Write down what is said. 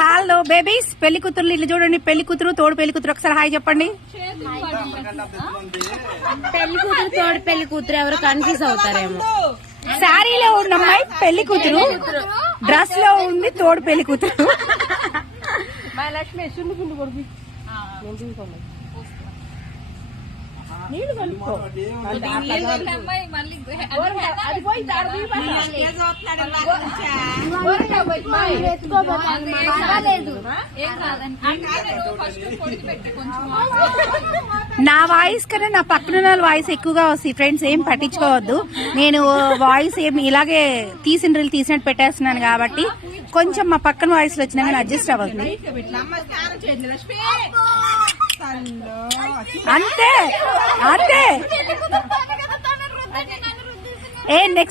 Hello babies, పెళ్లి కూతురు ఇల్లు చూడండి. పెళ్లి కూతురు తోడు పెళ్లి కూతురు ఒకసారి హాయ్ చెప్పండి. పెళ్లి కూతురు తోడు పెళ్లి కూతురు ఎవరు కన్ఫ్యూజ్ అవుతారేమో. శారీలో ఉన్న అమ్మాయి పెళ్లి కూతురు, డ్రెస్ లో ఉంది తోడు పెళ్లి కూతురు. నీళ్ళు కలుపుకో. నా వాయిస్ కన్నా నా పక్కన వాయిస్ ఎక్కువగా వస్తుంది ఫ్రెండ్స్, ఏం పట్టించుకోవద్దు. నేను వాయిస్ ఏం ఇలాగే తీసినట్టు పెట్టేస్తున్నాను కాబట్టి కొంచెం మా పక్కన వాయిస్ లో వచ్చినా కానీ అడ్జస్ట్ అవ్వదు. అంతే అంతే. ఏ నెక్స్ట్